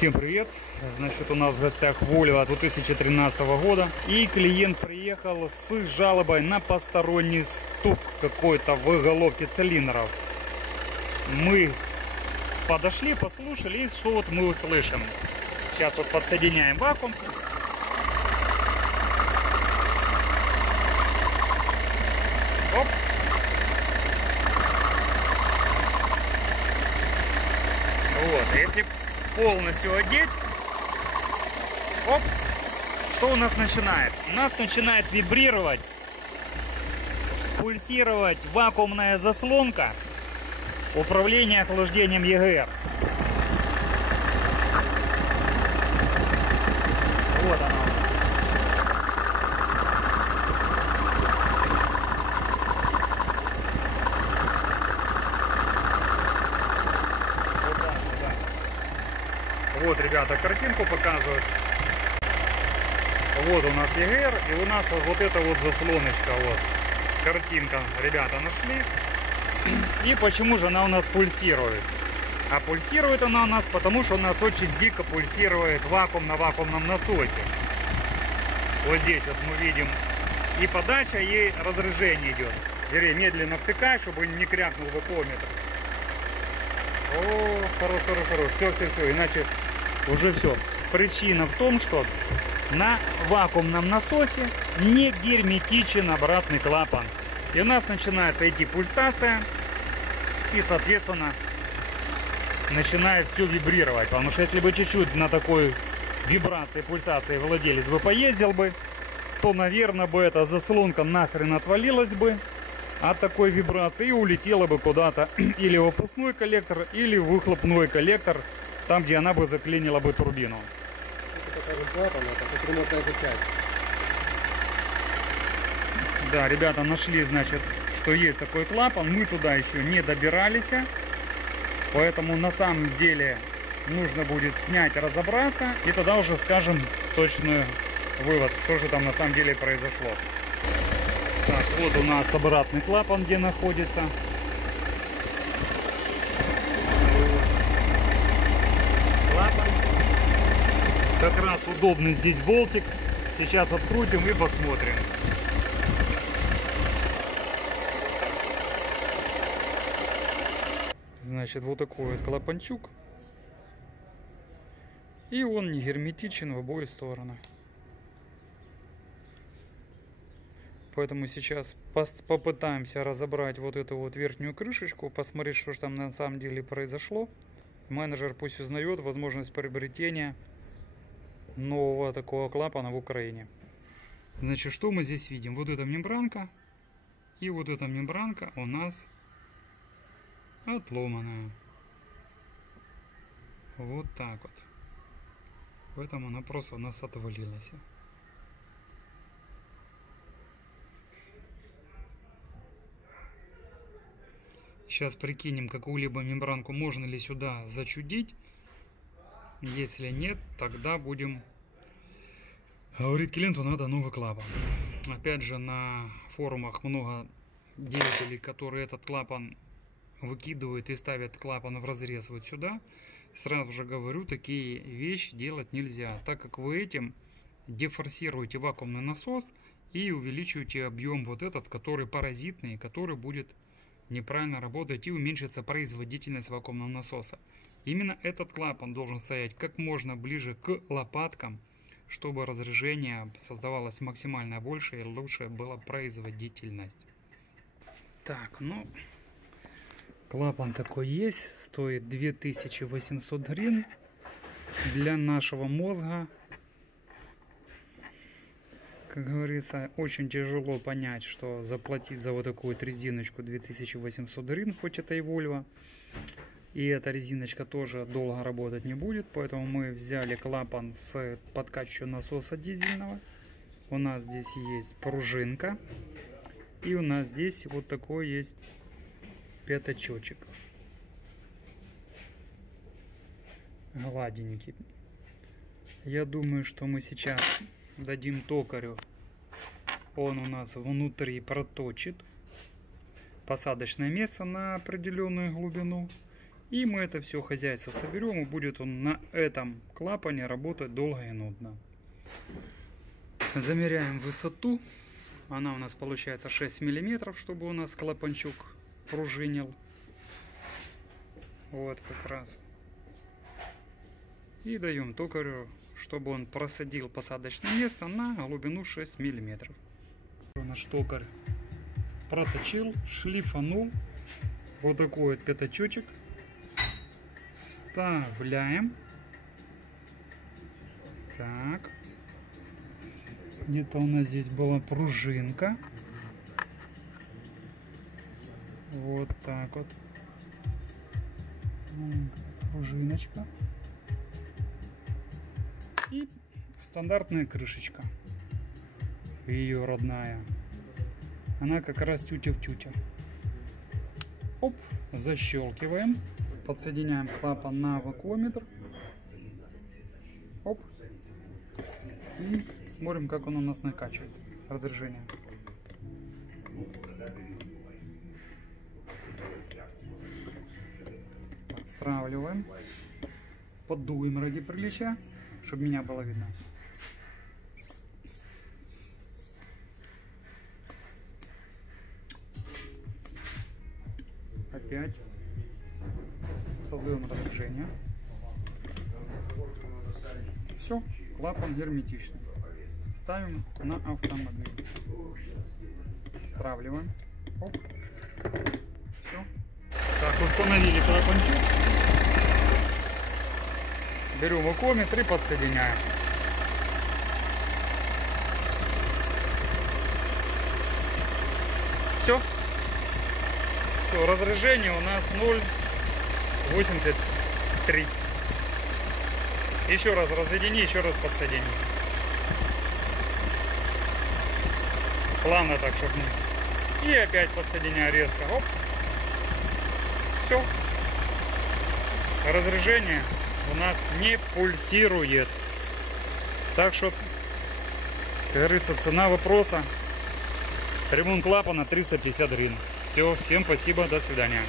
Всем привет! Значит, у нас в гостях Volvo 2013 года. И клиент приехал с жалобой на посторонний стук какой-то в головке цилиндров. Мы подошли, послушали, и что вот мы услышим. Сейчас вот подсоединяем вакуум. Оп. Вот, если полностью одеть, оп, что у нас начинает? У нас начинает вибрировать, пульсировать вакуумная заслонка управления охлаждением ЕГР. Вот она. Вот, ребята, картинку показывают. Вот у нас ЕГР, и у нас вот эта вот заслоночка, вот. Картинка, ребята, нашли. И почему же она у нас пульсирует? А пульсирует она у нас, потому что у нас очень дико пульсирует вакуум на вакуумном насосе. Вот здесь вот мы видим и подача, и разрежение идет. Бери, медленно втыкай, чтобы не крякнул вакуометр. О, хорош. Все, иначе уже все. Причина в том, что на вакуумном насосе не герметичен обратный клапан. И у нас начинает идти пульсация. И, соответственно, начинает все вибрировать. Потому что если бы чуть-чуть на такой вибрации, пульсации владелец бы поездил бы, то, наверное, бы эта заслонка нахрен отвалилась бы от такой вибрации и улетела бы куда-то или в выпускной коллектор, или в выхлопной коллектор, там, где она бы заклинила бы турбину. Это покажет клапан, это ремонтная часть. Да, ребята нашли, значит, что есть такой клапан. Мы туда еще не добирались, поэтому на самом деле нужно будет снять, разобраться, и тогда уже скажем точный вывод, что же там на самом деле произошло. Так, вот у нас обратный клапан, где находится. Клапан. Как раз удобный здесь болтик. Сейчас открутим и посмотрим. Значит, вот такой вот клапанчук. И он не герметичен в обе стороны. Поэтому сейчас попытаемся разобрать вот эту вот верхнюю крышечку, посмотреть, что же там на самом деле произошло. Менеджер пусть узнает возможность приобретения нового такого клапана в Украине. Значит, что мы здесь видим? Вот эта мембранка. И вот эта мембранка у нас отломанная. Вот так вот. Поэтому она просто у нас отвалилась. Сейчас прикинем, какую-либо мембранку можно ли сюда зачудить. Если нет, тогда будем говорить клиенту, надо новый клапан. Опять же, на форумах много деятелей, которые этот клапан выкидывают и ставят клапан в разрез вот сюда. Сразу же говорю, такие вещи делать нельзя, так как вы этим дефорсируете вакуумный насос и увеличиваете объем вот этот, который паразитный, который будет неправильно работать, и уменьшится производительность вакуумного насоса. Именно этот клапан должен стоять как можно ближе к лопаткам, чтобы разрежение создавалось максимально больше и лучше была производительность. Так, ну, клапан такой есть, стоит 2800 гривен. Для нашего мозга, как говорится, очень тяжело понять, что заплатить за вот такую вот резиночку 2800 гривен, хоть это и Volvo. И эта резиночка тоже долго работать не будет, поэтому мы взяли клапан с подкачивающего насоса дизельного. У нас здесь есть пружинка. И у нас здесь вот такой есть пятачочек. Гладенький. Я думаю, что мы сейчас дадим токарю, он у нас внутри проточит посадочное место на определенную глубину, И мы это все хозяйство соберем, и будет он на этом клапане работать долго и нудно. Замеряем высоту. Она у нас получается 6 миллиметров, чтобы у нас клапанчик пружинил. Вот как раз. И даем токарю, чтобы он просадил посадочное место на глубину 6 миллиметров. Наш токарь проточил, шлифанул. Вот такой вот пятачочек. Вставляем. Так. Где-то у нас здесь была пружинка. Вот так вот. Пружиночка. И стандартная крышечка. Ее родная. Она как раз тютя в тютя. Оп, защелкиваем. Подсоединяем клапан на вакуометр. Оп. И смотрим, как он у нас накачивает разрежение. Отстраиваем. Поддуем ради приличия, чтобы меня было видно. Опять создаем разрежение. Все, клапан герметичный. Ставим на автомобиль. Стравливаем. Оп. Все. Так, установили клапанчик. Берем вакуометр и подсоединяем. Все. Все, разрежение у нас 0,83. Еще раз разъедини, еще раз подсоедини. Плавно так, чтобы не... И опять подсоединяю резко. Оп. Все. Разрежение у нас не пульсирует. Так что, как говорится, цена вопроса: ремонт клапана 350 гривен. Все, всем спасибо, до свидания.